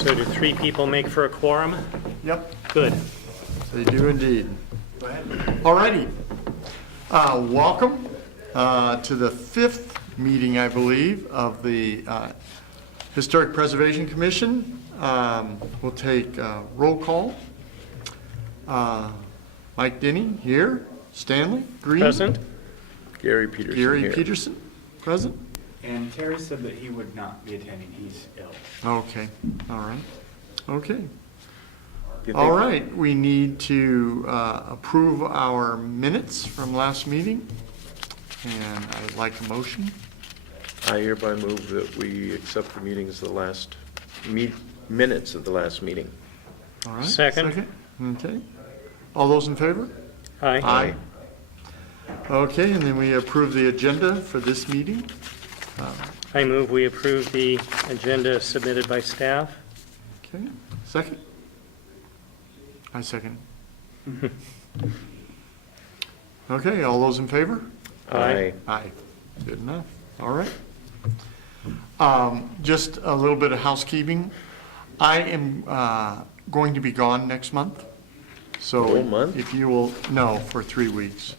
So do 3 people make for a quorum? Yep, Good. they do indeed. Go ahead. All righty. Welcome to the 5th meeting, I believe, of the Historic Preservation Commission. We'll take roll call. Mike Denny here. Stanley Green. Present? Gary Peterson Gary here. Peterson, present. And Terry said that he would not be attending. He's ill. Okay, all right. Okay. You All think- right, we need to approve our minutes from last meeting. And I'd like a motion. I hereby move that we accept the meetings of the last, minutes of the last meeting. All right. Second. Okay. All those in favor? Aye. Okay, and then we approve the agenda for this meeting. I move we approve the agenda submitted by staff. Okay, second? I second. Okay, all those in favor? Aye. Aye. Good enough. All right. Just a little bit of housekeeping. I am going to be gone next month. So Whole month? if you will, no, for 3 weeks.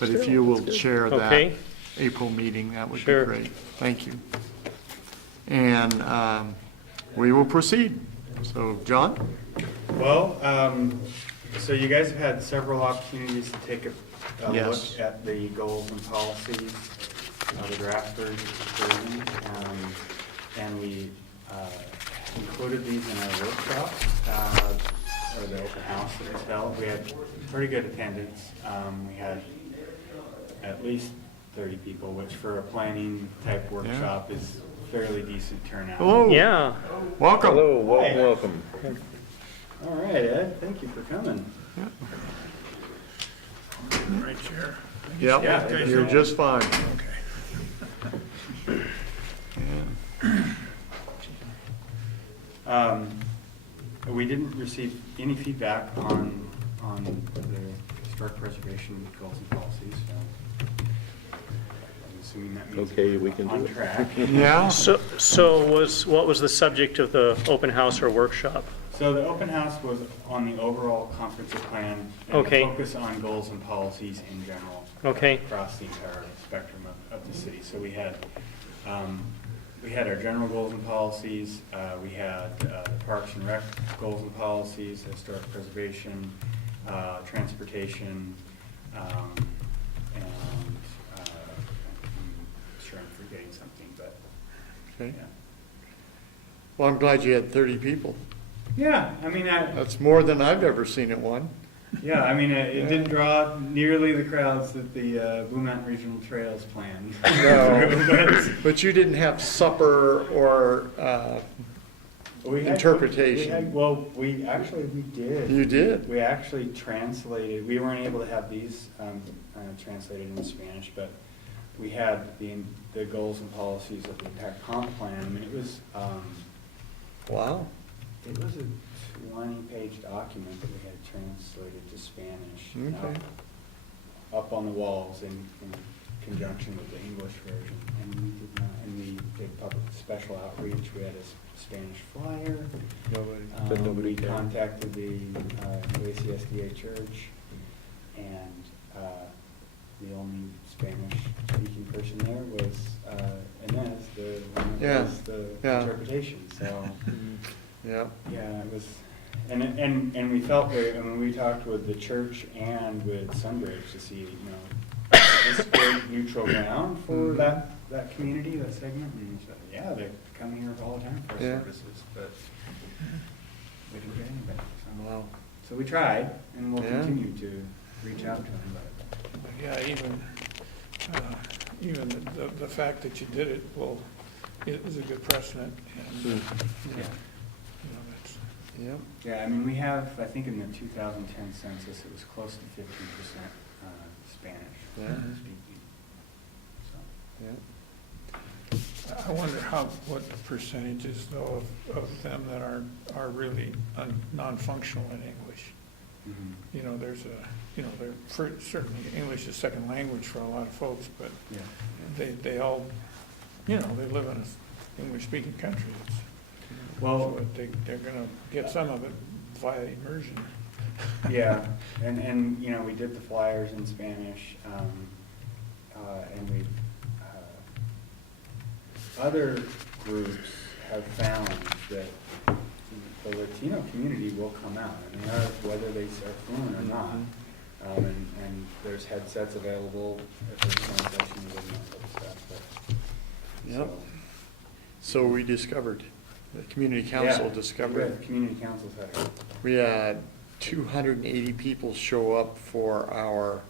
But if Still, you will that's good. chair that Okay. April meeting, that would be Sure. great. Thank you. And we will proceed. So, John? Well, so you guys have had several opportunities to take a Yes. look at the goals and policies, the draft version, and we included these in our workshop, or the open house that was held. We had pretty good attendance. We had at least 30 people, which for a planning type workshop is fairly decent turnout. Hello. Yeah. Welcome. Hello, welcome, Hi. welcome. All right, Ed, thank you for coming. Right chair. Yep, Yeah. you're just fine. Okay. We didn't receive any feedback on the historic preservation goals and policies, so I'm assuming that means Okay, we we're can do on it. track. Yeah, What was the subject of the open house or workshop? So the open house was on the overall comprehensive plan and Okay. the focus on goals and policies in general. Okay. Across the entire spectrum of the city. So we had our general goals and policies, we had the Parks and Rec goals and policies, historic preservation, transportation, and I'm sure I'm forgetting something, but okay. yeah. Well, I'm glad you had 30 people. Yeah, I mean, That's more than I've ever seen at one. yeah, I mean, it didn't draw nearly the crowds that the Blue Mountain Regional Trails planned. No. But you didn't have supper or, We had- Interpretation. we did. you did? We actually translated, we weren't able to have these translated into Spanish, but we had the goals and policies of the impact comp plan. I mean, it was Wow. a 20-page document that we had translated to Spanish. Okay. Up on the walls in conjunction with the English version. And we did not, and we did public special outreach. We had a Spanish flyer. But nobody We did. contacted the Lacey SDA Church, and the only Spanish-speaking person there was Inez, the one that Yeah. does the Yeah. interpretation. So, Yeah. yeah, it was, and we felt that, I mean, we talked with the church and with Sunbridge to see, is this good neutral ground for that community, that segment? And we said, yeah, they come here all the time for Yeah. services, but we didn't get anybody. So. Wow. So we tried, and we'll Yeah. continue to reach out to them, but. Yeah, even the fact that you did it is a good precedent. And, Hmm. Yeah. that's, Yeah. Yeah, I mean, we have, I think in the 2010 census, it was close to 15% Spanish Yeah. speaking. So. Yeah. I wonder what the percentages though of them that are really non-functional in English. Mhm. You know, certainly English is second language for a lot of folks, but Yeah. they all, they live in an English-speaking country. Well, So they're gonna get some of it via immersion. yeah, and, you know, we did the flyers in Spanish, and we, other groups have found that the Latino community will come out, and they are, whether they are fluent or not. And there's headsets available if there's translation, you wouldn't know what stuff, but. Yep. So we discovered, the community council discovered, Community councils had it. we had 280 people show up for our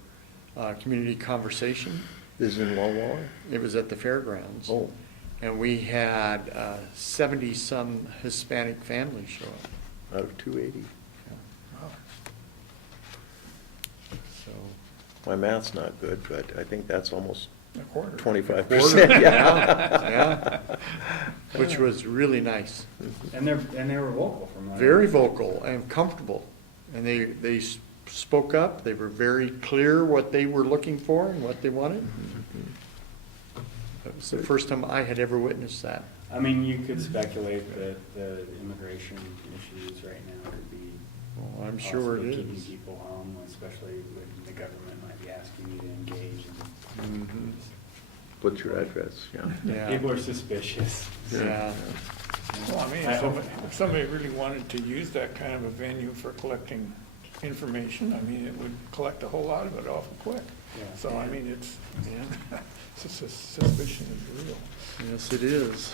community conversation. This is in Walla Walla? It was at the fairgrounds. Oh, And we had 70-some Hispanic families show up. out of 280. Wow. So, My math's not good, but I think that's almost A quarter. 25%. yeah, which was really nice. And they were vocal from that. Very vocal and comfortable. And they spoke up, they were very clear what they were looking for and what they wanted. It was the first time I had ever witnessed that. I mean, you could speculate that the immigration issues right now could be. Well, I'm sure it possibly keeping is. people home, especially when the government might be asking you to engage Mhm. What's your address? Yeah. Yeah. People are suspicious. Yeah. Well, I mean, I hope- if somebody really wanted to use that kind of a venue for collecting information, I mean, it would collect a whole lot of it awful quick. Yeah. So, I mean, it's, Yeah. suspicion is real. Yes, it is.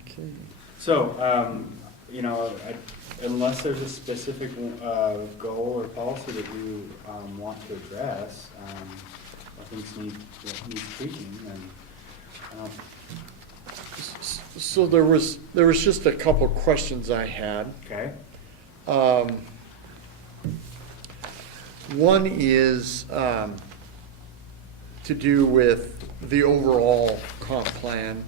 Okay. So, you know, unless there's a specific goal or policy that you want to address, I think needs tweaking, and So there was just a couple questions I had. okay. One is to do with the overall comp plan.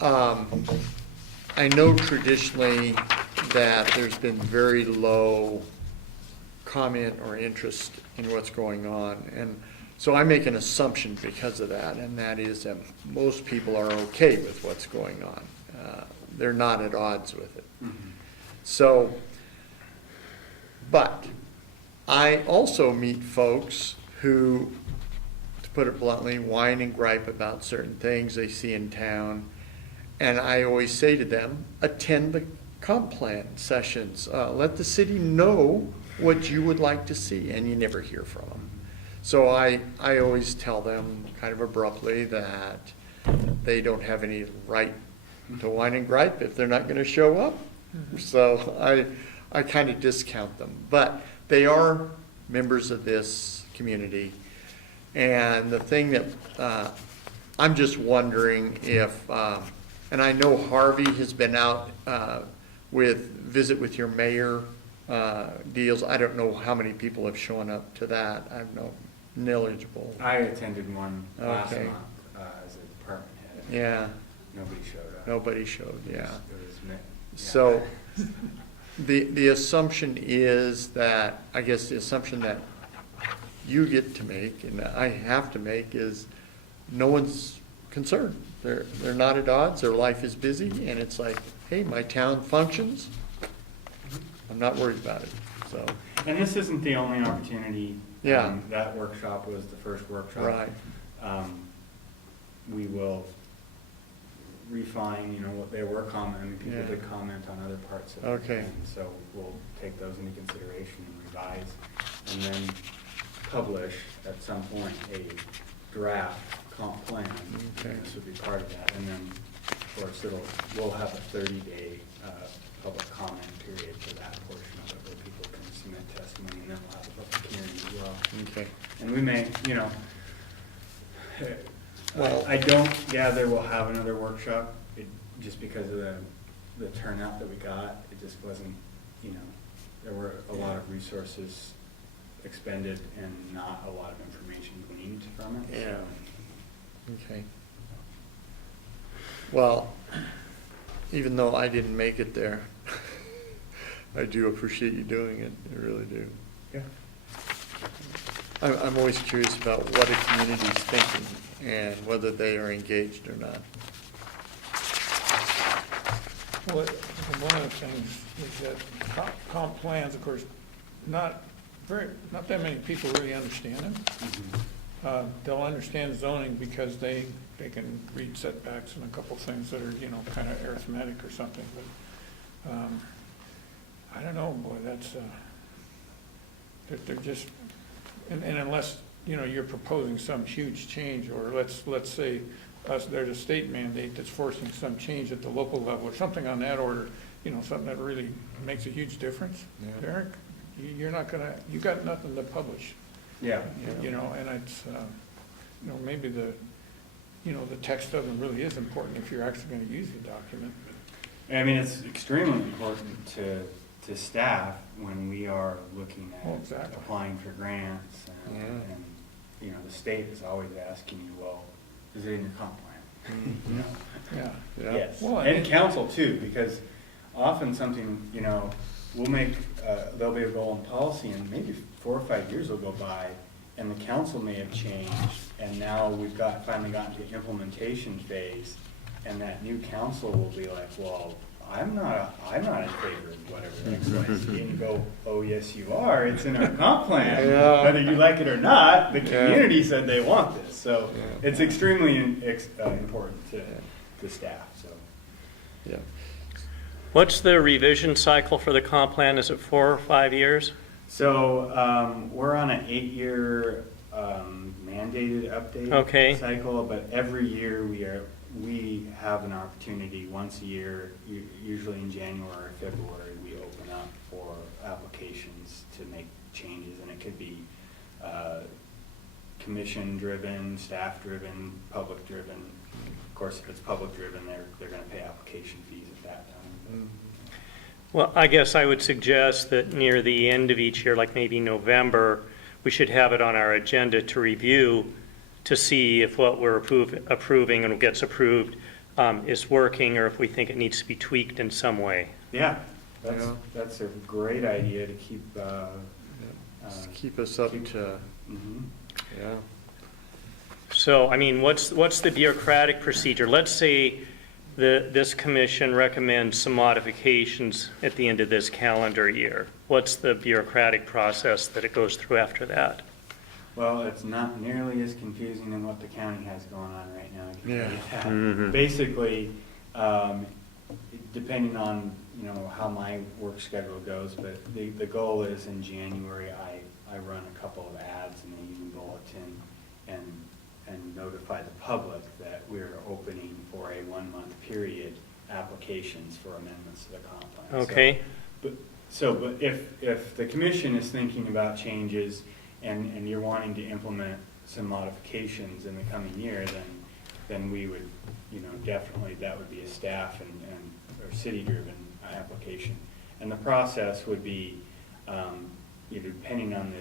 I know traditionally that there's been very low comment or interest in what's going on. And so I make an assumption because of that, and that is that most people are okay with what's going on. They're not at odds with it. So, but I also meet folks who, to put it bluntly, whine and gripe about certain things they see in town. And I always say to them, attend the comp plan sessions. Let the city know what you would like to see, and you never hear from them. So I always tell them kind of abruptly that they don't have any right to whine and gripe if they're not going to show up. So I kind of discount them. But they are members of this community. And the thing that I'm just wondering if, and I know Harvey has been out with Visit with Your Mayor deals. I don't know how many people have shown up to that. I'm knowledgeable. I attended one last Okay. month as a department head. Yeah, Nobody showed up. nobody showed, yeah. It was yeah. So the assumption is that, I guess the assumption that you get to make and I have to make is no one's concerned. They're not at odds, their life is busy, and it's like, hey, my town functions. I'm not worried about it, so, And this isn't the only opportunity. Yeah. That workshop was the first workshop. right. We will refine, you know, what they were commenting, people Yeah. did comment on other parts of it. Okay. And so we'll take those into consideration and revise, and then publish at some point a draft comp plan. Okay. This would be part of that, and then, of course, we'll have a 30-day public comment period for that portion of it, where people can submit testimony, and then we'll have a public hearing as well. Okay. And we may, you know, Well- I don't gather we'll have another workshop, just because of the turnout that we got. It just wasn't, you know, there were a lot of resources expended and not a lot of information gleaned from it. Yeah. So, Okay. Well, even though I didn't make it there, I do appreciate you doing it, I really do. yeah. I'm always curious about what a community's thinking and whether they are engaged or not. Well, one of the things is that comp plans, of course, not that many people really understand them. They'll understand zoning because they can read setbacks and a couple things that are, kind of arithmetic or something, but, I don't know, boy, that's, they're just, and unless, you're proposing some huge change, or let's say there's a state mandate that's forcing some change at the local level, or something on that order, something that really makes a huge difference. Derek, you're not gonna, you got nothing to publish. Yeah. And it's, maybe the text of them really is important if you're actually gonna use the document. I mean, it's extremely important to staff when we are looking at Exactly. applying for grants. And, the state is always asking you, well, is it in your comp plan? Yeah. Yes, Well, and council too, because often something, we'll make, there'll be a goal in policy and maybe 4 or 5 years will go by and the council may have changed and now we've finally gotten to implementation phase and that new council will be like, well, I'm not in favor of whatever X, Y, Z. And you go, oh, yes, you are. It's in our comp plan. Yeah. Whether you like it or not, the community said they want this. So it's extremely important to staff. So. Yeah. What's the revision cycle for the comp plan? Is it 4 or 5 years? So we're on an 8-year mandated update cycle, but every year we have an opportunity once a year, usually in January or February, we open up for applications to make changes, and it could be commission-driven, staff-driven, public-driven. Of course, if it's public-driven, they're going to pay application fees at that time. Well, I guess I would suggest that near the end of each year, like maybe November, we should have it on our agenda to review to see if what we're approving and gets approved is working, or if we think it needs to be tweaked in some way. Yeah, that's a great idea to keep. Keep us up to. Yeah. So, I mean, what's the bureaucratic procedure? Let's say this commission recommends some modifications at the end of this calendar year. What's the bureaucratic process that it goes through after that? Well, it's not nearly as confusing than what the county has going on right now. I can tell you that. Mm-hmm. Basically, depending on how my work schedule goes, but the goal is in January I run a couple of ads in the evening bulletin and notify the public that we're opening for a 1-month period applications for amendments to the comp plan. Okay. But if the commission is thinking about changes and you're wanting to implement some modifications in the coming year, then we would, definitely that would be a staff or city-driven application. And the process would be, depending on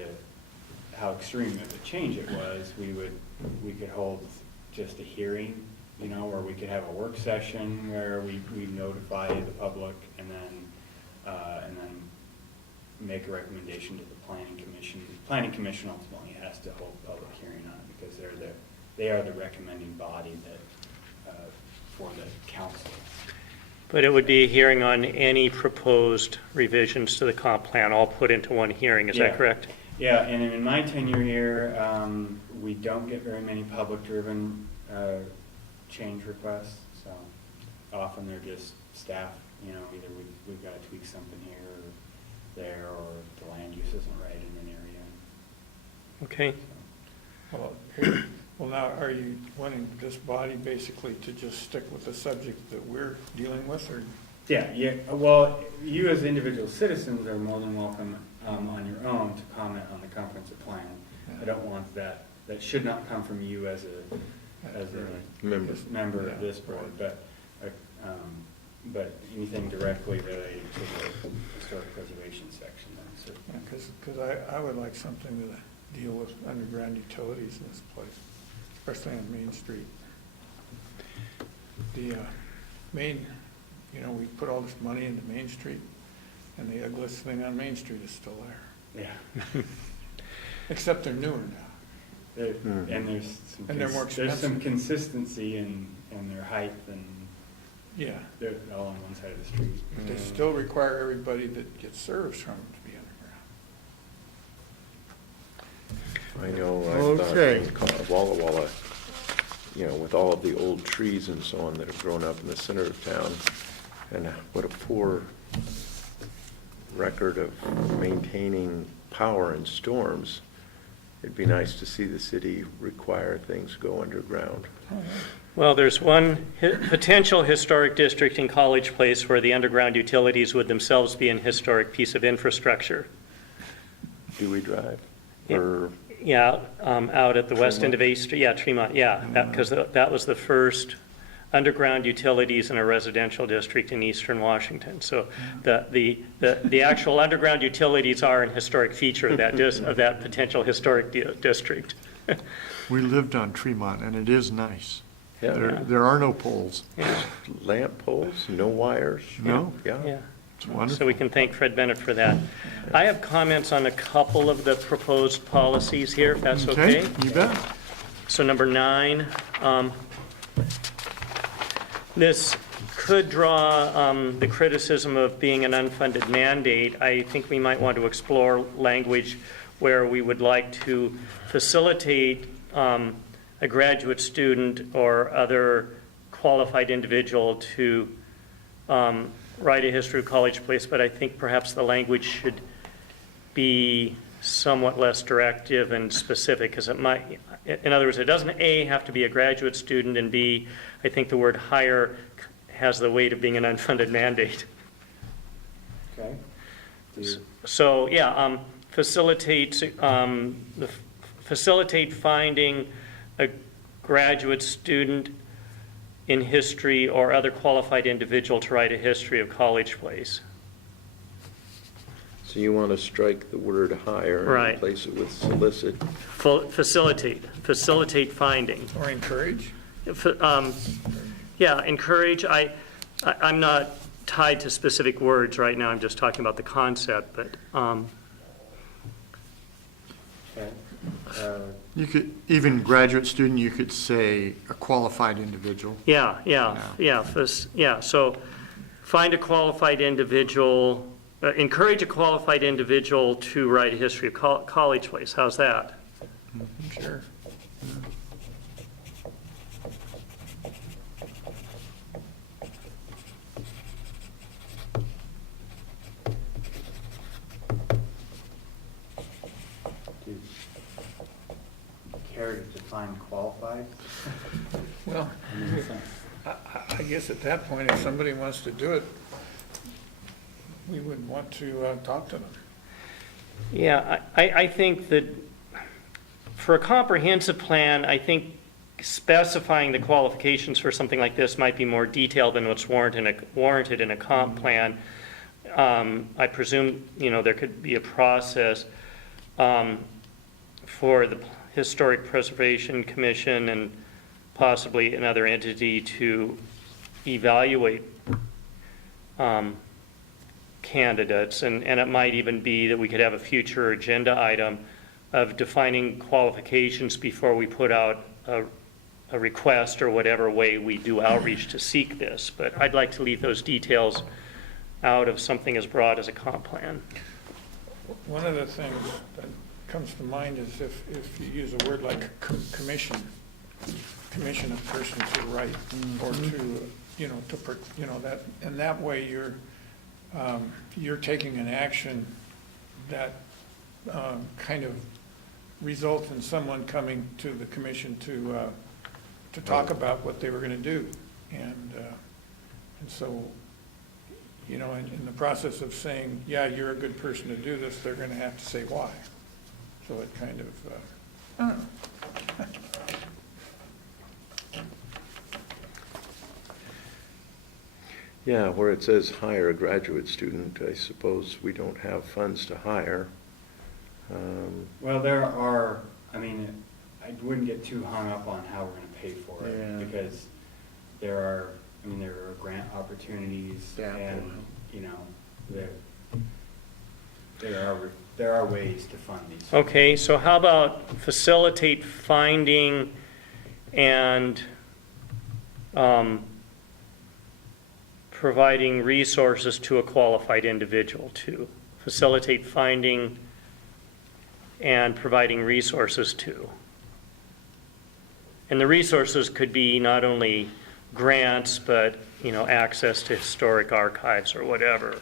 how extreme of a change it was, we could hold just a hearing, or we could have a work session where we notify the public and then make a recommendation to the planning commission. The planning commission ultimately has to hold a public hearing on it because they are the recommending body for the council. But it would be a hearing on any proposed revisions to the comp plan, all put into one hearing, is that correct? Yeah, and in my tenure here, we don't get very many public-driven change requests, so often they're just staff, either we've got to tweak something here or there, or the land use isn't right in an area. Okay. Well, now, are you wanting this body basically to just stick with the subject that we're dealing with, or? Yeah. Well, you as individual citizens are more than welcome on your own to comment on the comprehensive plan. I don't want that. That should not come from you as a member of this board, but anything directly related to the historic preservation section. Because I would like something to deal with underground utilities in this place, especially on Main Street. The main, we put all this money into Main Street, and the ugliest thing on Main Street is still there. Yeah. Except they're newer now. And there's And they're more there's some expensive. consistency in their height and Yeah, They're all on one side of the street. but they still require everybody that gets service from them to be underground. I know, I thought Okay. in Walla Walla, you know, with all of the old trees and so on that have grown up in the center of town, and what a poor record of maintaining power in storms, it'd be nice to see the city require things go underground. Well, there's one potential historic district in College Place where the underground utilities would themselves be an historic piece of infrastructure. Dewey Drive? Yeah. Or, Yeah, out at the west end of A Street, yeah, Tremont, yeah, because that was the first underground utilities in a residential district in eastern Washington. So the actual underground utilities are an historic feature of that potential historic district. We lived on Tremont, and it is nice. yeah, There are no poles. Yeah, lamp poles, no wires? No? yeah. It's So wonderful. we can thank Fred Bennett for that. I have comments on a couple of the proposed policies here, if that's okay. You bet. So number 9, this could draw the criticism of being an unfunded mandate. I think we might want to explore language where we would like to facilitate a graduate student or other qualified individual to write a history of College Place, but I think perhaps the language should be somewhat less directive and specific, because it might, in other words, it doesn't A, have to be a graduate student, and B, I think the word hire has the weight of being an unfunded mandate. Okay? So, yeah, facilitate finding a graduate student in history or other qualified individual to write a history of College Place. So you want to strike the word hire Right. and replace it with solicit? Facilitate finding. Or encourage? Yeah, encourage, I'm not tied to specific words right now, I'm just talking about the concept, but, Okay. You could, even graduate student, you could say a qualified individual. so find a qualified individual, encourage a qualified individual to write a history of College Place, how's that? Sure. Do you care to define qualified? Well, I mean, it's I guess at that point, if somebody wants to do it, we would want to talk to them. Yeah, I think that for a comprehensive plan, I think specifying the qualifications for something like this might be more detailed than what's warranted in a comp plan. I presume, there could be a process for the Historic Preservation Commission and possibly another entity to evaluate candidates, and it might even be that we could have a future agenda item of defining qualifications before we put out a request or whatever way we do outreach to seek this. But I'd like to leave those details out of something as broad as a comp plan. One of the things that comes to mind is if you use a word like commission a person to write, or to, that, and that way you're taking an action that kind of results in someone coming to the commission to talk about what they were going to do. And so, in the process of saying, yeah, you're a good person to do this, they're going to have to say why. So it kind of, I don't know. Yeah, where it says hire a graduate student, I suppose we don't have funds to hire. Well, there are, I wouldn't get too hung up on how we're gonna pay for it, Yeah. because there are grant opportunities, Yeah. and, there are ways to fund these. Okay, so how about facilitate finding and providing resources to a qualified individual to facilitate finding and providing resources to. And the resources could be not only grants, but, access to historic archives or whatever.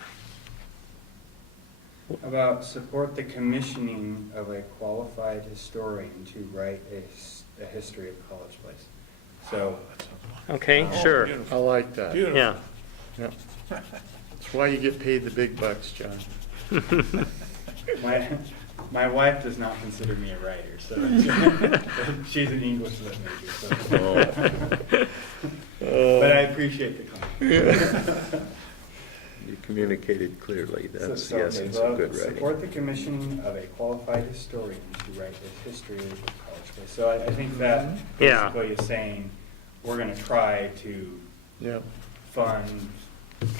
About support the commissioning of a qualified historian to write a history of College Place. So, Okay, Oh, sure. I beautiful. like that. Beautiful. Yeah, Yep. That's why you get paid the big bucks, John. my wife does not consider me a writer, so she's an English lit major. So. But I appreciate the comment. You communicated clearly, that's So the essence of good writing. Support the commissioning of a qualified historian to write a history of College Place. So I think that Yeah. basically is saying, we're gonna try to Yep. fund,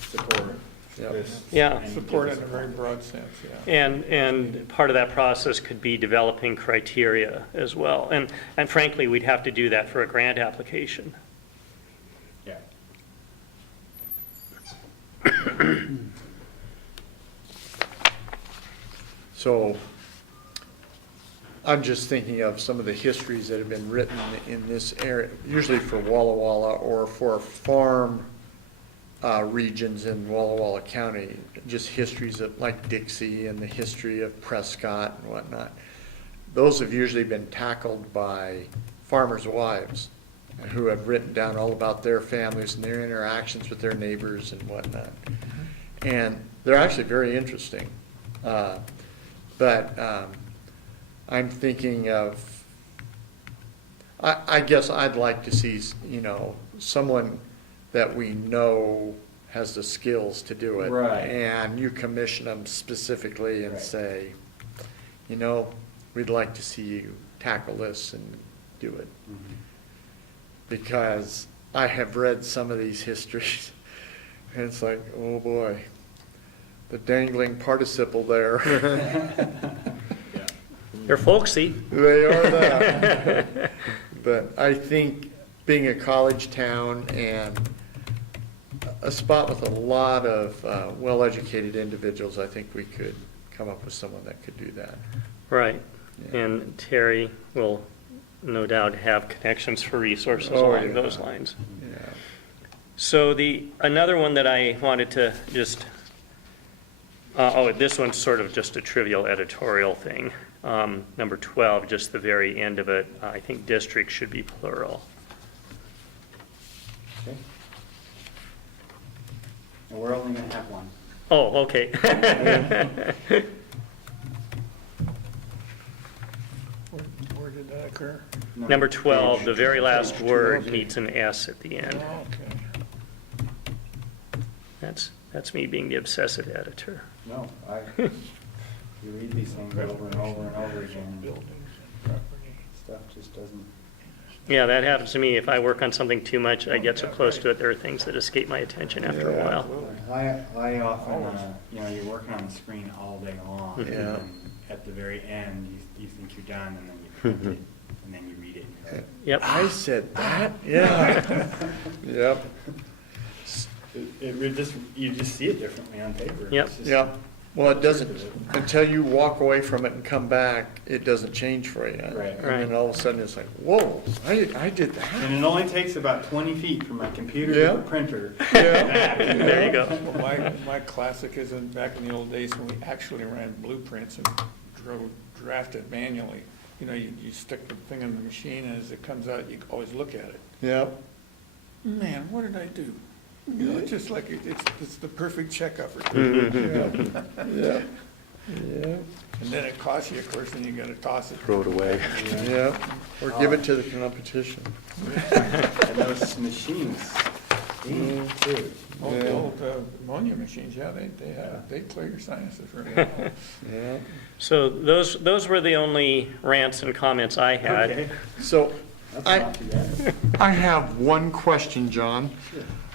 support Yep. this. Yeah. and Support give in a us very funding. broad sense, yeah. and part of that process could be developing criteria as well. And frankly, we'd have to do that for a grant application. Yeah. So I'm just thinking of some of the histories that have been written in this area, usually for Walla Walla or for farm regions in Walla Walla County, just histories of like Dixie and the history of Prescott and whatnot. Those have usually been tackled by farmers' wives who have written down all about their families and their interactions with their neighbors and whatnot. And they're actually very interesting. But I'm thinking of, I guess I'd like to see, someone that we know has the skills to do it. Right. And you commission them specifically and Right. say, we'd like to see you tackle this and do it. Mhm. Because I have read some of these histories, and it's like, oh boy, the dangling participle there. Yeah. They're folksy. They are that. But I think being a college town and a spot with a lot of well-educated individuals, I think we could come up with someone that could do that. Right. Yeah. And Terry will no doubt have connections for resources Oh, along yeah. those lines. Yeah. So another one that I wanted to just, this one's sort of just a trivial editorial thing. Number 12, just the very end of it, I think district should be plural. Okay. And we're only gonna have one. Oh, okay. Where did that occur? Number 12, the very last Page word 12. needs an S at the end. Oh, okay. That's me being the obsessive editor. No, you read these things over and over and over again, Buildings and property. stuff just doesn't. Yeah, that happens to me. If I work on something too much, I get so close to it, there are things that escape my attention after a Yeah. while. I often, you're working on the screen all day long. Yeah. And at the very end, you think you're done, and then you print it, and then you read it. And you're like, Yep. I said that? Yeah. Yep. you just see it differently on paper. Yep. It's just- Yep. Well, it doesn't, until you walk away from it and come back, it doesn't change for you. Right. And then all of a sudden, it's like, whoa, I did that. And it only takes about 20 feet from my computer Yeah. to the printer. Yeah. There you go. Well, my classic is back in the old days when we actually ran blueprints and drafted manually. You stick the thing in the machine, and as it comes out, you always look at it. Yep. Man, what did I do? It's just like, it's the perfect checkup. Yep. Yep. And then it costs you, of course, and you gotta toss it. Throw it away. Yep. Or give it to the competition. And those machines, too. Oh, Yeah. the old ammonia machines, yeah, they clear your sinuses really well. Yeah. So those were the only rants and comments I had. Okay, So that's I, not too bad. I have one question, John.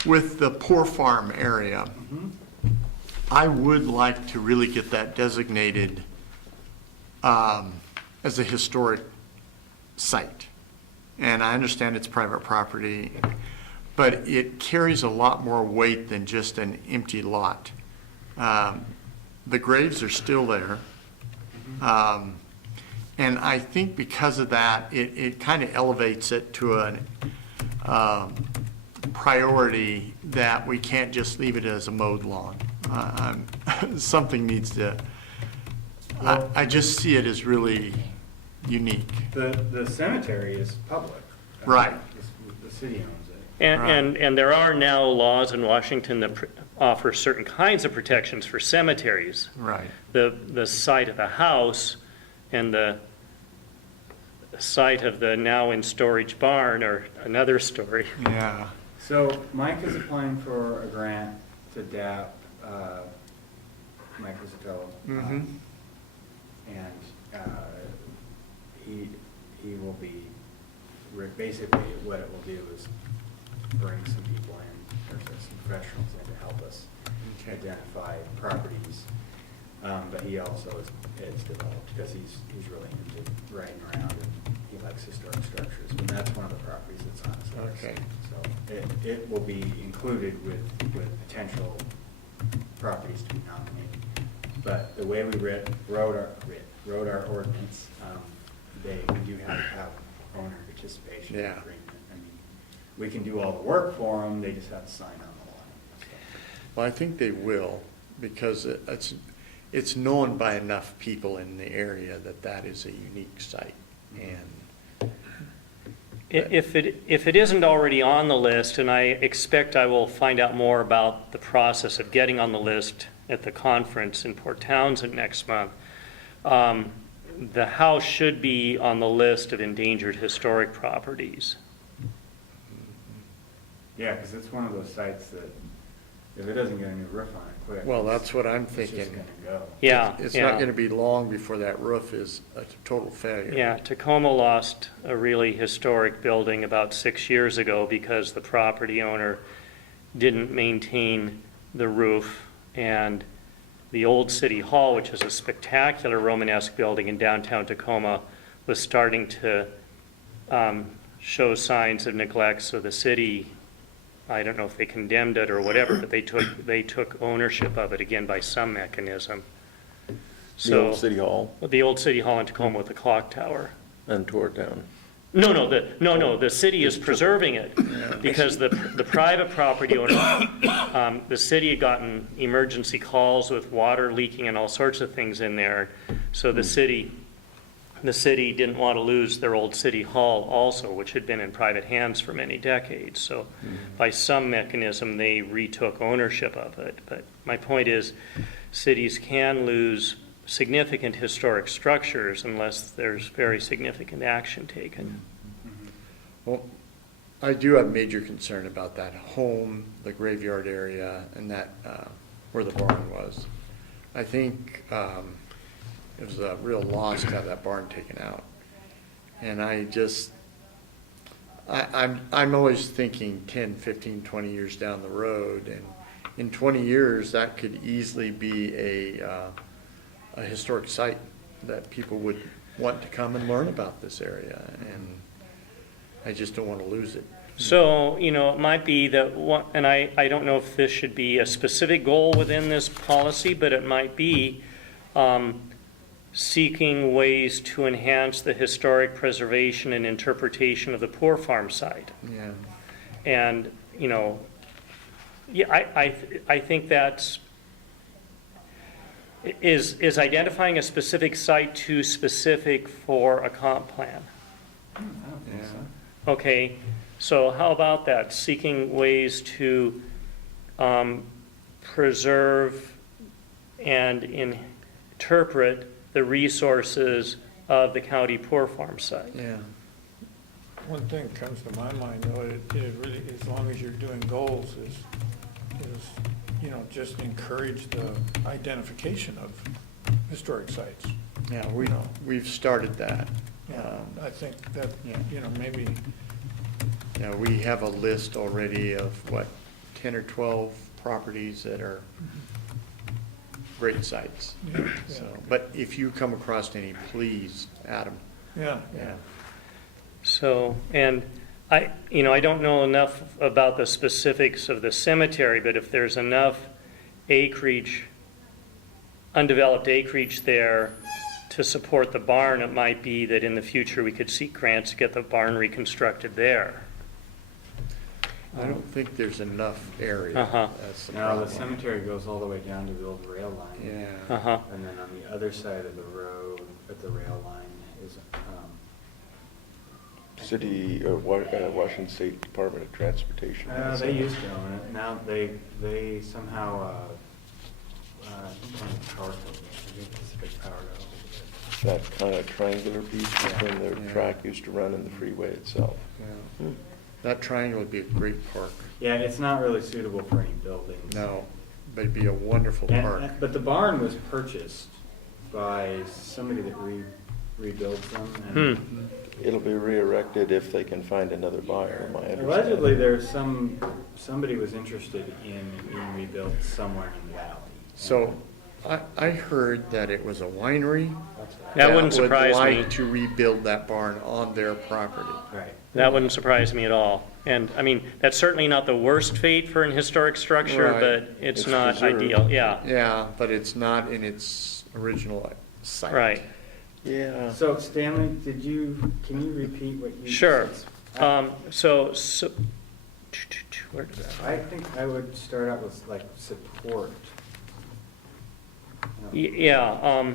With the Poor Farm area, I would like to really get that designated as a historic site. And I understand it's private property, but it carries a lot more weight than just an empty lot. The graves are still there. And I think because of that, it kind of elevates it to an priority that we can't just leave it as a mowed lawn. Something needs to, I just see it as really unique. The cemetery is public. Right. The city owns it. And there are now laws in Washington that offer certain kinds of protections for cemeteries. Right. The site of the house and the site of the now in storage barn are another story. Yeah. So Mike is applying for a grant to DAP, Mike Rosatello. Mhm. And he will be, basically what it will do is bring some people in, or some professionals in to help us identify properties. But he also is developed, because he's really into riding around and he likes historic structures. And that's one of the properties that's on his list. Okay. So it will be included with potential properties to be nominated. But the way we wrote our ordinance, we do have to have owner participation Yeah. agreement. I mean, we can do all the work for them, they just have to sign on the line. So. Well, I think they will, because it's known by enough people in the area that that is a unique site. And If it isn't already on the list, and I expect I will find out more about the process of getting on the list at the conference in Port Townsend next month, the house should be on the list of endangered historic properties. Yeah, because it's one of those sites that, if it doesn't get a new roof on it quick. well, that's what I'm it's just thinking. gonna go. Yeah, It's yeah. not gonna be long before that roof is a total failure. Yeah, Tacoma lost a really historic building about 6 years ago because the property owner didn't maintain the roof, and the old City Hall, which is a spectacular Romanesque building in downtown Tacoma, was starting to show signs of neglect, so the city, I don't know if they condemned it or whatever, but they took ownership of it again by some mechanism. The old City Hall The old City Hall in Tacoma with the clock tower. and tore it down. No, the city is preserving it, because the private property owner, the city had gotten emergency calls with water leaking and all sorts of things in there, so the city didn't want to lose their old City Hall also, which had been in private hands for many decades, so by some mechanism, they retook ownership of it. But my point is, cities can lose significant historic structures unless there's very significant action taken. Well, I do have major concern about that home, the graveyard area, and that, where the barn was. I think it was a real loss to have that barn taken out. And I'm always thinking 10, 15, 20 years down the road, and in 20 years, that could easily be a historic site that people would want to come and learn about this area, and I just don't want to lose it. So, it might be that, and I don't know if this should be a specific goal within this policy, but it might be seeking ways to enhance the historic preservation and interpretation of the Poor Farm site. Yeah. And, I think that's, is identifying a specific site too specific for a comp plan? I don't think Yeah. so. Okay, so how about that? Seeking ways to preserve and interpret the resources of the county Poor Farm site. Yeah. One thing comes to my mind, though, it really, as long as you're doing goals, is just encourage the identification of historic sites. Yeah, we've started that. I think that, Yeah. maybe, Yeah, we have a list already of, 10 or 12 properties that are great sites. yeah, So, but if you come across any, please add them. yeah. Yeah. So, and I don't know enough about the specifics of the cemetery, but if there's enough acreage, undeveloped acreage there to support the barn, it might be that in the future we could seek grants to get the barn reconstructed there. I don't think there's enough area. Uh-huh. That's the Now, the problem. cemetery goes all the way down to the old rail line. Yeah. Uh-huh. And then on the other side of the road, at the rail line, is, City, Washington State Department of Transportation. they used to own it. Now they somehow, I think on the power company, I think Pacific Power got hold of it. That kind of triangular piece between the Yeah. track used to run and the freeway itself. Yeah. That triangle would be a great park. Yeah, it's not really suitable for any buildings. No, but it'd be a wonderful park. But the barn was purchased by somebody that rebuilds them. And It'll be re-erected if they can find another buyer, my understanding. allegedly, there's somebody was interested in being rebuilt somewhere in the valley. So I heard that it was a winery. That's right. That wouldn't surprise would me. like to rebuild that barn on their property. Right. That wouldn't surprise me at all. And, I mean, that's certainly not the worst fate for an historic structure, Right. but it's It's not preserved. ideal, yeah, Yeah, but it's not in its original site. right. Yeah. So Stanley, can you repeat what you Sure. said? So, where did that? I think I would start out with like support. Yeah,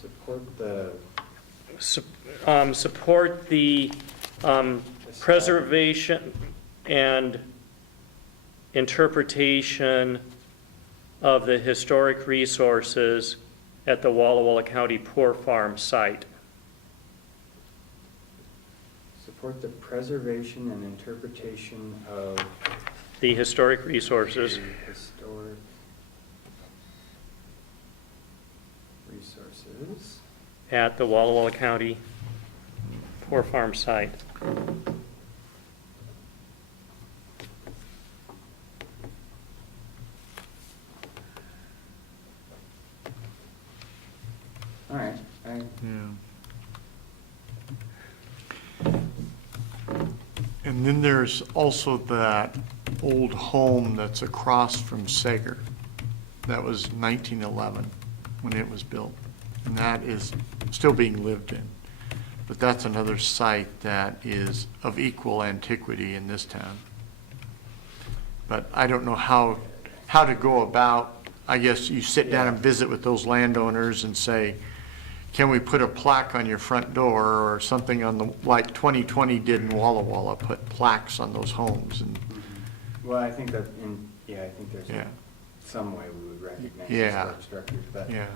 Support the, support the preservation and interpretation of the historic resources at the Walla Walla County Poor Farm site. support the preservation and interpretation of The historic resources the historic resources. at the Walla Walla County Poor Farm site. All right, Yeah. And then there's also that old home that's across from Sager. That was 1911 when it was built. And that is still being lived in. But that's another site that is of equal antiquity in this town. But I don't know how to go about, I guess you sit down and visit with those landowners and say, can we put a plaque on your front door or something on the, like 2020 did in Walla Walla, put plaques on those homes and, well, I think that I think there's yeah, some way we would recognize Yeah. historic structures, but yeah,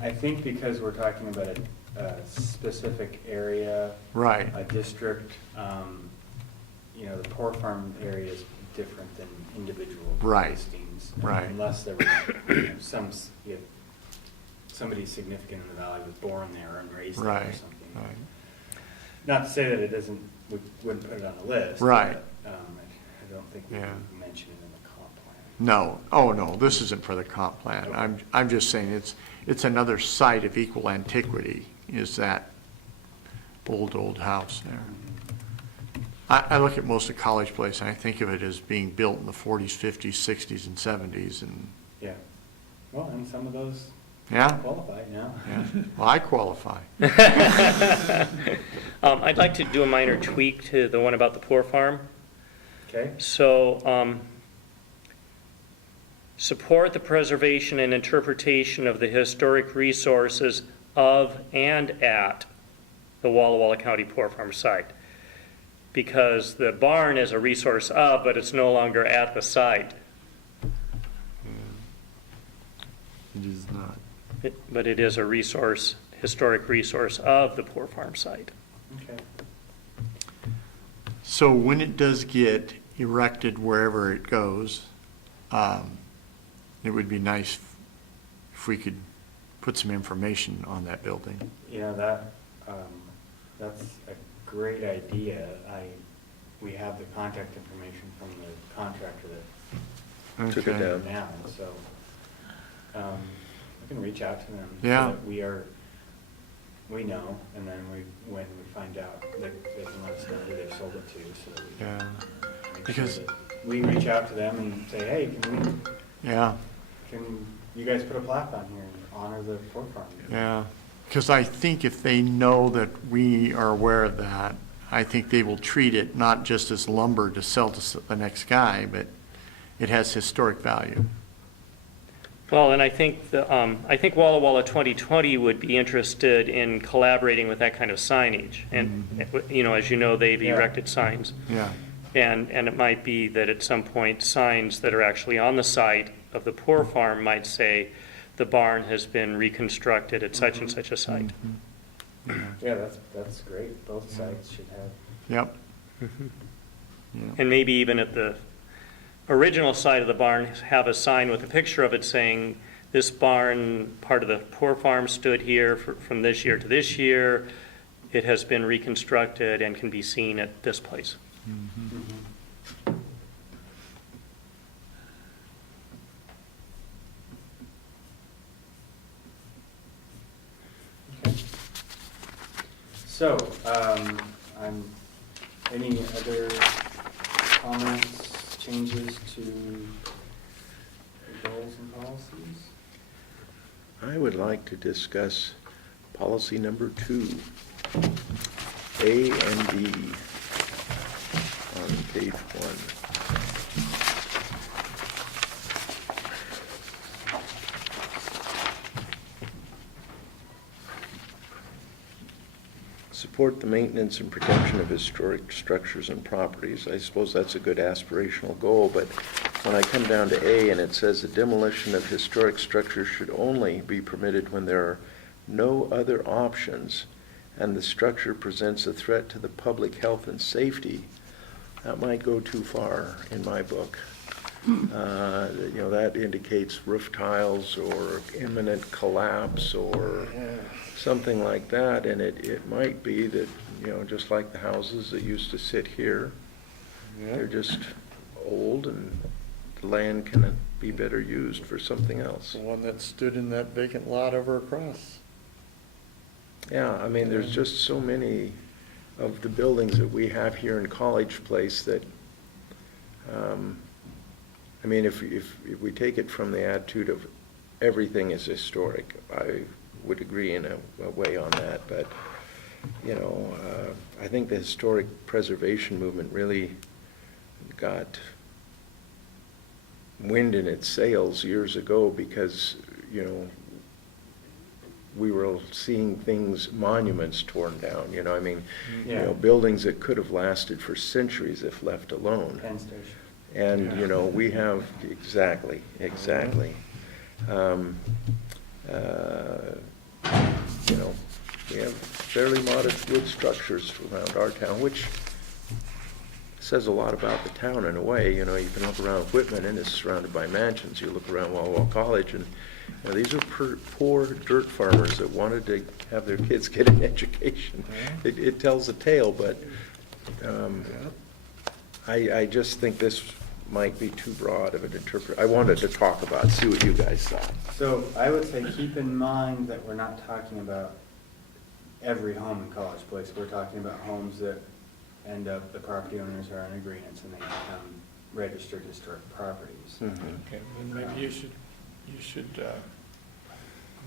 I think because we're talking about a specific area, right, a district, the Poor Farm area is different than individual Right. listings. Right. Unless there was, somebody significant in the valley was born there and raised there or right, something. right. Not to say that it isn't, we wouldn't put it on the list. Right. But, I don't think we Yeah. would mention it in the comp plan. No, oh, no, this isn't for the comp plan. I'm just saying it's another site of equal antiquity, is that old house there. I look at most of College Place and I think of it as being built in the 40s, 50s, 60s, and 70s, and, Yeah. Well, and some of those yeah, qualify now. yeah, well, I qualify. I'd like to do a minor tweak to the one about the Poor Farm. Okay? So, support the preservation and interpretation of the historic resources of and at the Walla Walla County Poor Farm site. Because the barn is a resource of, but it's no longer at the site. It is not. But it is a resource, historic resource of the Poor Farm site. Okay. So when it does get erected wherever it goes, it would be nice if we could put some information on that building. That's a great idea. We have the contact information from the contractor that Took it Okay. down. now, so, we can reach out to them. so Yeah. that we are, we know, and then when we find out, they can let us know who they've sold it to, so that we Yeah, can make Because- sure that we reach out to them and say, hey, yeah, can you guys put a plaque on here and honor the pork farm? yeah. Because I think if they know that we are aware of that, I think they will treat it not just as lumber to sell to the next guy, but it has historic value. Well, and I think I think Walla Walla 2020 would be interested in collaborating with that kind of signage. And, you know, as you know, they've Yeah. erected signs. Yeah, And it might be that at some point, signs that are actually on the site of the poor farm might say, the barn has been reconstructed at such and such a site. Yeah, that's great. Both sites should have. yep. And maybe even at the original side of the barn, have a sign with a picture of it saying, this barn, part of the poor farm stood here from this year to this year. It has been reconstructed and can be seen at this place. Okay. So, any other comments, changes to the goals and policies? I would like to discuss policy number 2, A and B, on page 1. Support the maintenance and protection of historic structures and properties. I suppose that's a good aspirational goal, but when I come down to A and it says the demolition of historic structures should only be permitted when there are no other options and the structure presents a threat to the public health and safety, that might go too far in my book. You know, that indicates roof tiles or imminent collapse or something like that, and it might be that, you know, just like the houses that used to sit here, they're just old and the land can be better used for something else. The one that stood in that vacant lot over across. Yeah, I mean, there's just so many of the buildings that we have here in College Place that, I mean, if we take it from the attitude of everything is historic, I would agree in a way on that, but, you know, I think the historic preservation movement really got wind in its sails years ago because, you know, we were seeing things, monuments torn down, you know, I mean, you Yeah. know, buildings that could have lasted for centuries if left alone. Penn Station. And, you know, we have, exactly. You know, we have fairly modest wood structures around our town, which says a lot about the town in a way. You know, you can look around Whitman and it's surrounded by mansions. You look around Walla Walla College and, you know, these are poor dirt farmers that wanted to have their kids get an education. It tells a tale, but I just think this might be too broad of an interpretation. I wanted to talk about, see what you guys thought. So I would say keep in mind that we're not talking about every home in College Place. We're talking about homes that end up, the property owners are in agreements and they become registered historic properties. Okay, then maybe you should,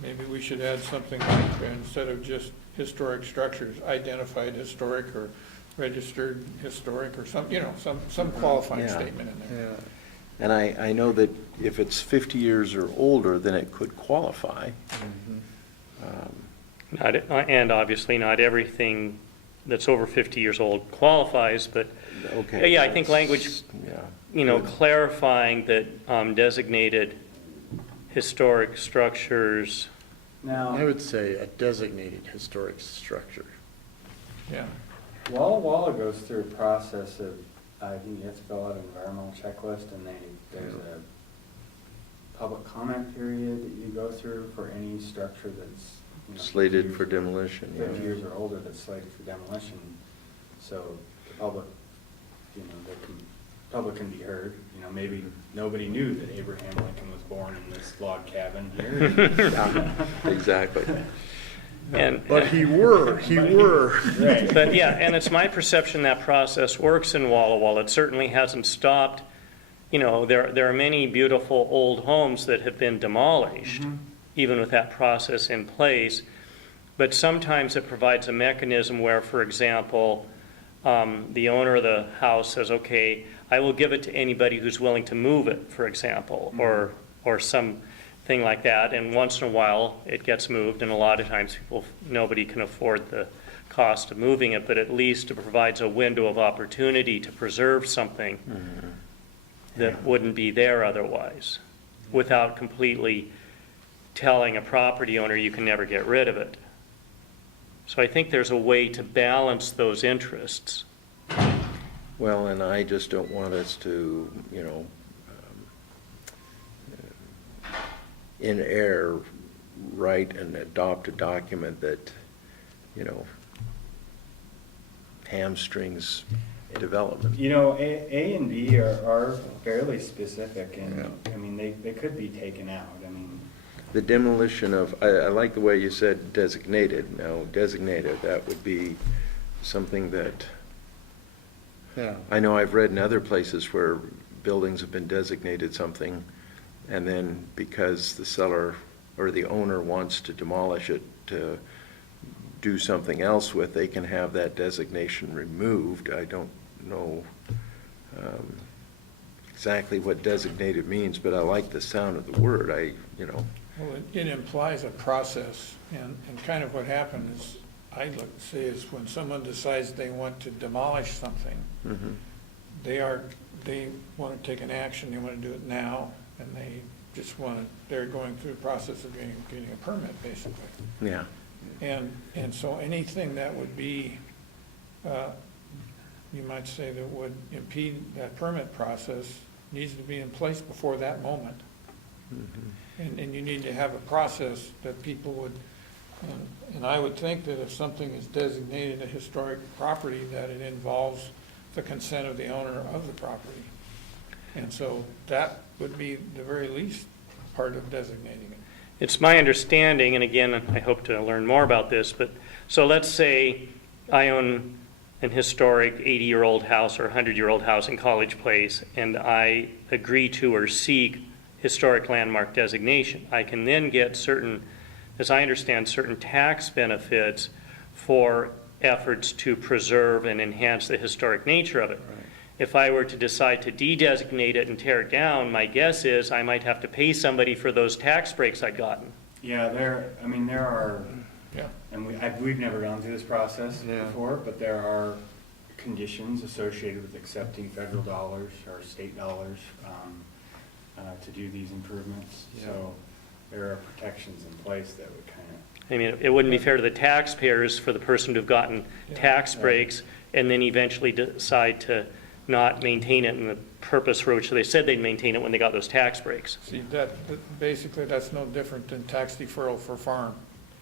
maybe we should add something like, instead of just historic structures, identified historic or registered historic or some, you know, some qualifying Yeah. statement in there. And I know that if it's 50 years or older, then it could qualify. And obviously, not everything that's over 50 years old qualifies, but Okay. yeah, I think language, Yeah. you know, Good. clarifying that designated historic structures. Now, I would say a designated historic structure. Yeah, Walla Walla goes through a process of, I think you have to fill out an environmental checklist, and there's a public comment period that you go through for any structure that's, you know, Slated for demolition, yeah. 50 years or older that's slated for demolition. So the public, you know, public can be heard. You know, maybe nobody knew that Abraham Lincoln was born in this log cabin here. Yeah, exactly. And, But he were. Right. but yeah, and it's my perception that process works in Walla Walla. It certainly hasn't stopped. You know, there are many beautiful old homes that have been demolished, even with that process in place. But sometimes it provides a mechanism where, for example, the owner of the house says, okay, I will give it to anybody who's willing to move it, for example, or something like that. And once in a while, it gets moved, and a lot of times nobody can afford the cost of moving it, but at least it provides a window of opportunity to preserve something that wouldn't be there otherwise, without completely telling a property owner you can never get rid of it. So I think there's a way to balance those interests. Well, and I just don't want us to, you know, in error, write and adopt a document that, you know, hamstrings development. You know, A and B are fairly specific, and, I mean, they could be taken out, I mean. The demolition of, I like the way you said designated. Now, designated, that would be something that, Yeah. I know I've read in other places where buildings have been designated something, and then because the seller or the owner wants to demolish it to do something else with, they can have that designation removed. I don't know exactly what designated means, but I like the sound of the word. You know. Well, it implies a process, and kind of what happens, I look, see, is when someone decides they want to demolish something, they want to take an action, they want to do it now, and they just want to, they're going through the process of getting a permit, basically. Yeah. And so anything that would be, you might say that would impede that permit process needs to be in place before that moment. And you need to have a process that people would, and I would think that if something is designated a historic property, that it involves the consent of the owner of the property. And so that would be the very least part of designating it. It's my understanding, and again, I hope to learn more about this, but so let's say I own an historic 80-year-old house or 100-year-old house in College Place, and I agree to or seek historic landmark designation. I can then get certain, as I understand, certain tax benefits for efforts to preserve and enhance the historic nature of it. Right. If I were to decide to de-designate it and tear it down, my guess is I might have to pay somebody for those tax breaks I'd gotten. Yeah, there are, Yeah. and we've never gone through this process before, but there are conditions associated with accepting federal dollars or state dollars to do these improvements. Yeah. So there are protections in place that would kind of. I mean, it wouldn't be fair to the taxpayers for the person to have gotten tax breaks and then eventually decide to not maintain it in the purpose for which they said they'd maintain it when they got those tax breaks. See, basically that's no different than tax deferral for farm.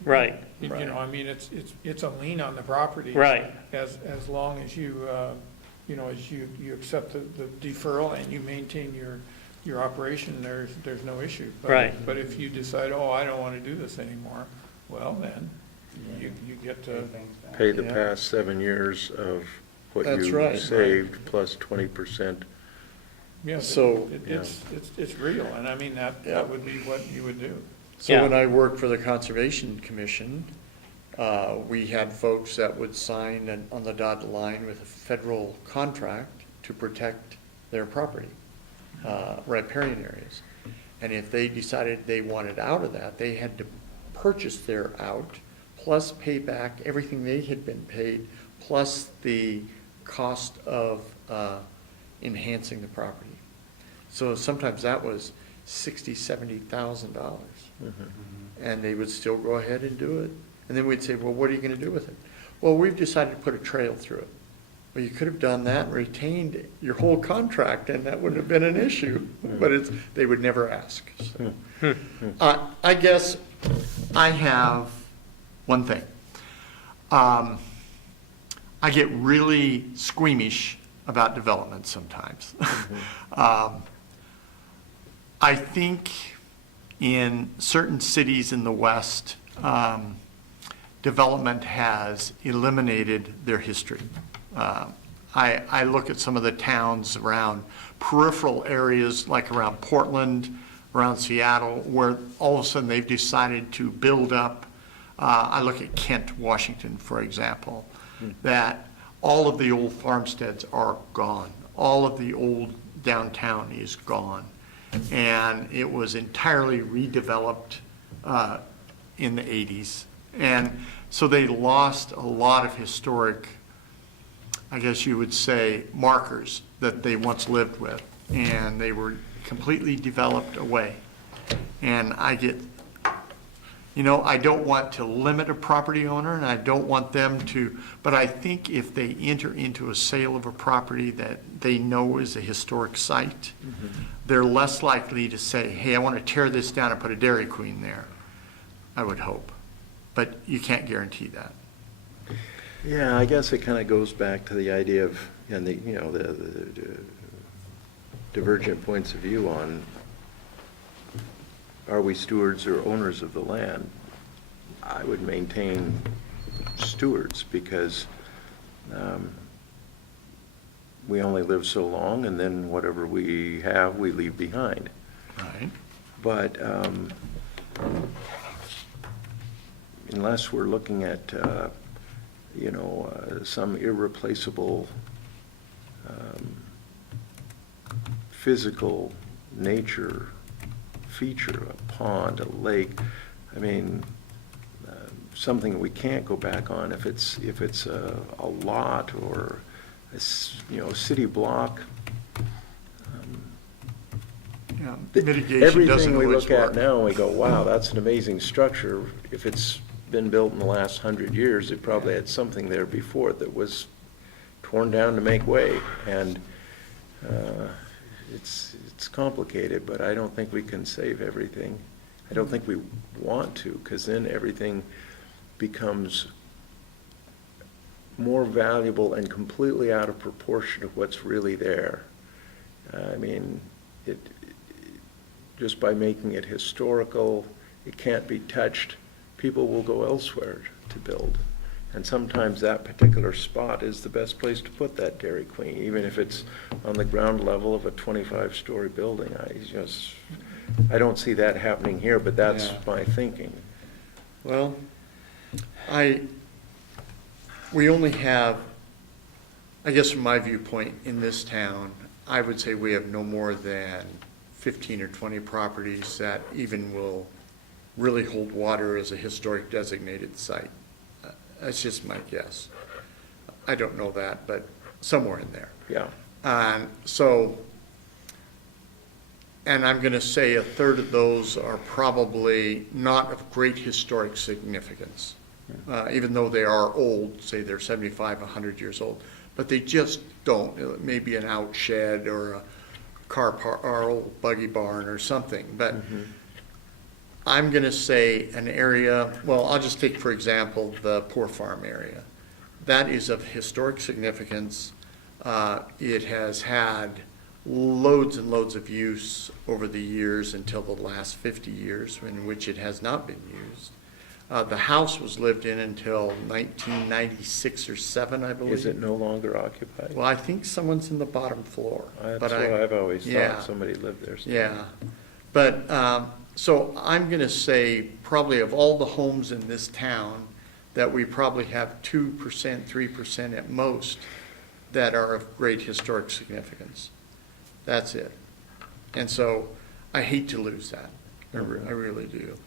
Right. You know, I mean, it's a lien on the property. Right. As long as you, you know, as you accept the deferral and you maintain your operation, there's no issue. Right. But if you decide, oh, I don't want to do this anymore, well, then you get to pay the past 7 years of what you saved plus 20%. Yeah, So it's real, and I mean that would be what you would do. So when I worked for the Conservation Commission, we had folks that would sign on the dotted line with a federal contract to protect their property, riparian areas. And if they decided they wanted out of that, they had to purchase their out, plus pay back everything they had been paid, plus the cost of enhancing the property. So sometimes that was $60,000, $70,000. And they would still go ahead and do it. And then we'd say, well, what are you going to do with it? Well, we've decided to put a trail through it. Well, you could have done that and retained your whole contract, and that wouldn't have been an issue. But they would never ask. So. I guess I have one thing. I get really squeamish about development sometimes. I think in certain cities in the West, development has eliminated their history. I look at some of the towns around peripheral areas, like around Portland, around Seattle, where all of a sudden they've decided to build up. I look at Kent, Washington, for example, that all of the old farmsteads are gone. All of the old downtown is gone. And it was entirely redeveloped in the 80s. And so they lost a lot of historic, I guess you would say, markers that they once lived with. And they were completely developed away. And I get, I don't want to limit a property owner, and I don't want them to, but I think if they enter into a sale of a property that they know is a historic site, they're less likely to say, hey, I want to tear this down and put a Dairy Queen there. I would hope. But you can't guarantee that. Yeah, I guess it kind of goes back to the idea of, and the divergent points of view on, are we stewards or owners of the land? I would maintain stewards, because we only live so long, and then whatever we have, we leave behind. Right. But unless we're looking at, some irreplaceable physical nature feature, a pond, a lake, I mean, something we can't go back on. If it's a lot or a city block. Yeah, mitigation doesn't Everything we always look at work. now, and we go, wow, that's an amazing structure. If it's been built in the last 100 years, it probably had something there before that was torn down to make way. And it's complicated, but I don't think we can save everything. I don't think we want to, because then everything becomes more valuable and completely out of proportion of what's really there. I mean, just by making it historical, it can't be touched, people will go elsewhere to build. And sometimes that particular spot is the best place to put that Dairy Queen, even if it's on the ground level of a 25-story building. I don't see that happening here, but that's Yeah. my thinking. Well, we only have, I guess from my viewpoint, in this town, I would say we have no more than 15 or 20 properties that even will really hold water as a historic designated site. That's just my guess. I don't know that, but somewhere in there. Yeah. And I'm going to say a third of those are probably not of great historic significance, even though they are old, say they're 75, 100 years old, but they just don't. It may be an out shed or a car or old buggy barn or something, but I'm going to say an area, well, I'll just take, for example, the Poor Farm area. That is of historic significance. It has had loads and loads of use over the years until the last 50 years, in which it has not been used. The house was lived in until 1996 or 7, I believe. Is it no longer occupied? Well, I think someone's in the bottom floor. That's but what I've always yeah. thought, somebody lived there. Yeah, but, so I'm going to say probably of all the homes in this town, that we probably have 2%, 3% at most that are of great historic significance. That's it. And so I hate to lose that. I really do.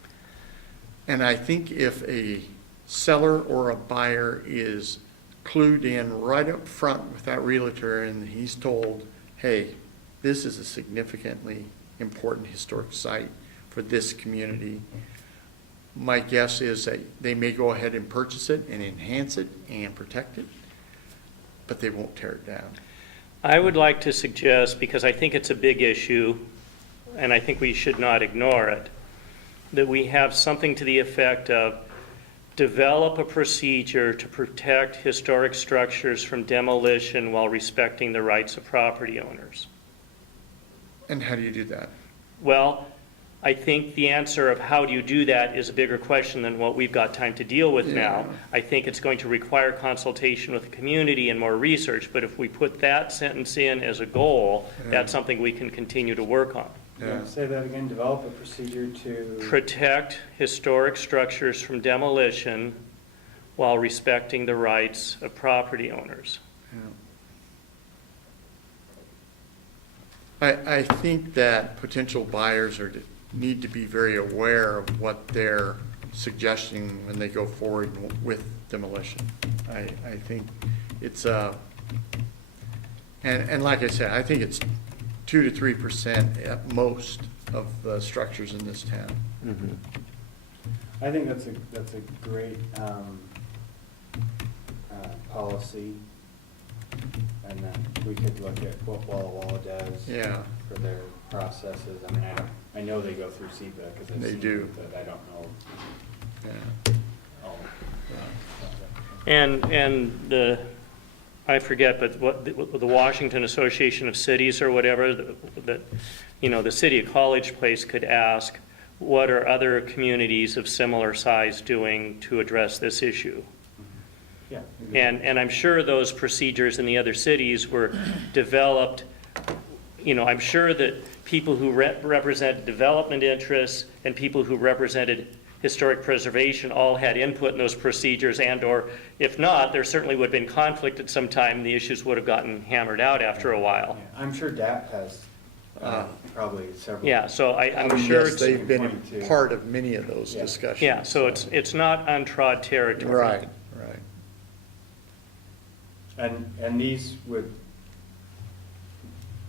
And I think if a seller or a buyer is clued in right up front with that realtor and he's told, hey, this is a significantly important historic site for this community, my guess is that they may go ahead and purchase it and enhance it and protect it, but they won't tear it down. I would like to suggest, because I think it's a big issue, and I think we should not ignore it, that we have something to the effect of develop a procedure to protect historic structures from demolition while respecting the rights of property owners. And how do you do that? Well, I think the answer of how do you do that is a bigger question than what we've got time to deal with now. Yeah. I think it's going to require consultation with the community and more research, but if we put that sentence in as a goal, that's something we can continue to work on. Yeah. Say that again, develop a procedure to. Protect historic structures from demolition while respecting the rights of property owners. I think that potential buyers need to be very aware of what they're suggesting when they go forward with demolition. I think it's and like I said, I think it's 2 to 3% at most of the structures in this town. Mm-hmm. I think that's a great policy, and then we could look at what Walla Walla does Yeah. for their processes. I mean, I know they go through CEPA because I've They seen do. it, but I don't know Yeah. all. And the, I forget, but what, the Washington Association of Cities or whatever, that, you know, the city of College Place could ask, what are other communities of similar size doing to address this issue? Yeah. And I'm sure those procedures in the other cities were developed, you know, I'm sure that people who represent development interests and people who represented historic preservation all had input in those procedures, and or if not, there certainly would have been conflict at some time, and the issues would have gotten hammered out after a while. Yeah, I'm sure DAP has probably several. Yeah, so I'm sure Yes, it's, they've been Point to- part of many of those Yeah. discussions. yeah, so it's not untrod territory. Right, right. And these would,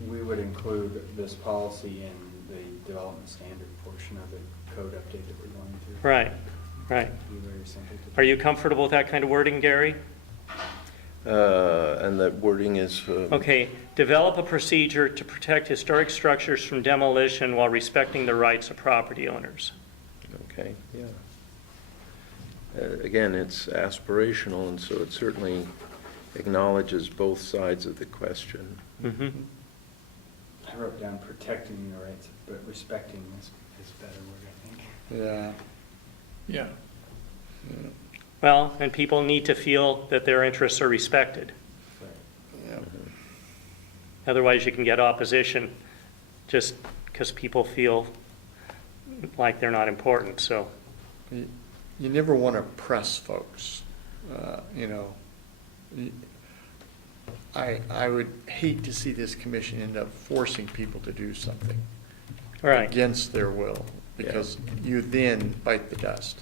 we would include this policy in the development standard portion of the code update that we're going through. Right, right. It'd be very simple to do. Are you comfortable with that kind of wording, Gary? And that wording is, Okay, develop a procedure to protect historic structures from demolition while respecting the rights of property owners. okay, yeah. Again, it's aspirational, and so it certainly acknowledges both sides of the question. Mhm. I wrote down protecting the rights, but respecting is a better word, I think. Yeah. Yeah, Well, and people need to feel that their interests are respected. But Yeah. Otherwise, you can get opposition just because people feel like they're not important, so. You never want to press folks, you know. I would hate to see this commission end up forcing people to do something Right, against their will, because you then bite the dust.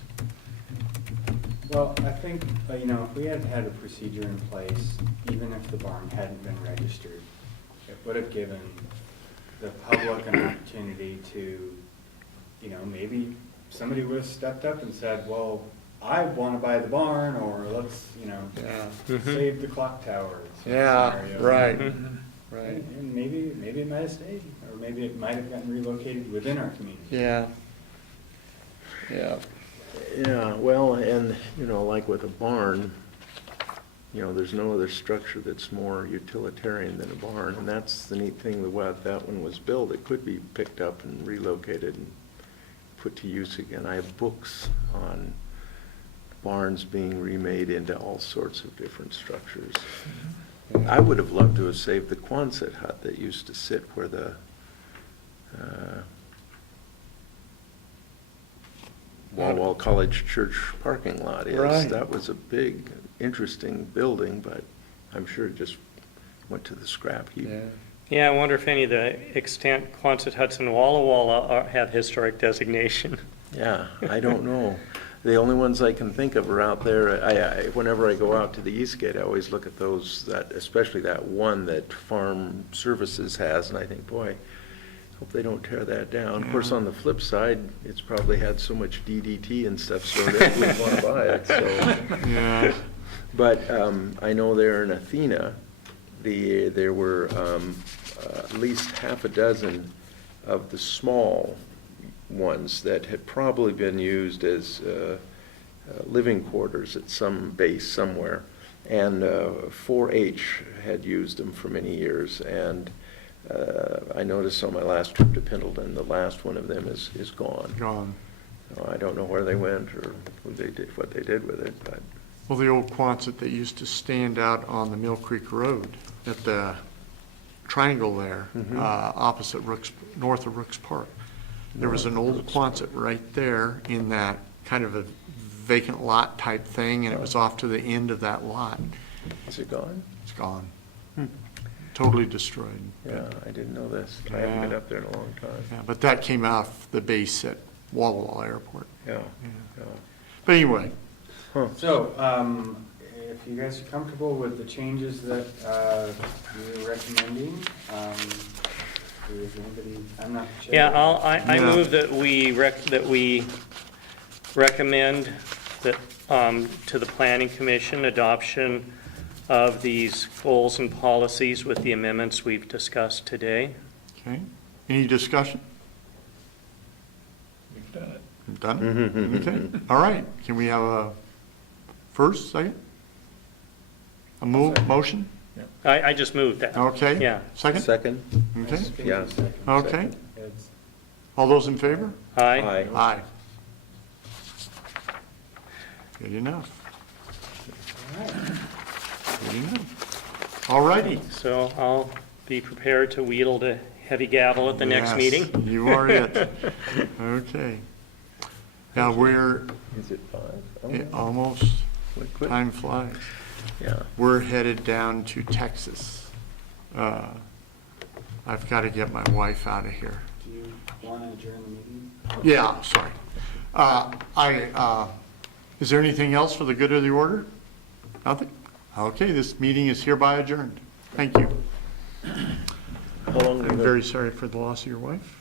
Well, I think, you know, if we had had a procedure in place, even if the barn hadn't been registered, it would have given the public an opportunity to, you know, maybe somebody would have stepped up and said, well, I want to buy the barn, or let's, you know, Yeah, Mhm. save the clock tower. yeah, scenario. right, Mhm. right. And maybe it might have stayed, or maybe it might have gotten relocated within our community. Yeah, yeah. Yeah, well, and, you know, like with a barn, you know, there's no other structure that's more utilitarian than a barn, and that's the neat thing, the way that one was built, it could be picked up and relocated and put to use again. I have books on barns being remade into all sorts of different structures. I would have loved to have saved the Quonset hut that used to sit where the Walla College Church parking lot is. Right. That was a big, interesting building, but I'm sure it just went to the scrap heap. Yeah. Yeah, I wonder if any of the extant Quonset huts in Walla Walla have historic designation. Yeah, I don't know. The only ones I can think of are out there. Whenever I go out to the Eastgate, I always look at those, especially that one that Farm Services has, and I think, boy, hope they don't tear that down. Of course, on the flip side, it's probably had so much DDT and stuff stored that we wouldn't want to buy it, so. Yeah. But I know there in Athena, there were at least half a dozen of the small ones that had probably been used as living quarters at some base somewhere. And 4-H had used them for many years. And I noticed on my last trip to Pendleton, the last one of them is gone. Gone. I don't know where they went or what they did with it, but Well, the old Quonset that used to stand out on the Mill Creek Road at the triangle there, opposite north of Rooks Park. There was an old Quonset right there in that kind of a vacant lot type thing, and it was off to the end of that lot. is it gone? It's gone. Totally destroyed. Yeah, I didn't know this. I haven't been Yeah. up there in a long time. Yeah, but that came off the base at Walla Walla Airport. Yeah, Yeah. yeah. But anyway, So, if you guys are comfortable with the changes that you're recommending, is anybody, I'm not the chair. Yeah, I Yeah. move that we recommend that, to the planning commission, adoption of these goals and policies with the amendments we've discussed today. okay, any discussion? We've done it. Done? Okay, all right, can we have a first, second? A motion? I just moved that. Okay. Yeah. Second? Second? Okay, Yeah. okay. Second. It's- All those in favor? Aye. Aye. Good enough. Good enough. All righty. So I'll be prepared to wield a heavy gavel at the next Yes, meeting. You are it. Okay. Now, we're Is it 5? Oh, almost, quick. time flies. Yeah. We're headed down to Texas. I've got to get my wife out of here. Do you want to adjourn the meeting? Yeah, sorry. Is there anything else for the good of the order? Nothing? Okay, this meeting is hereby adjourned. Thank you. How long do I'm you very sorry for the loss of your wife.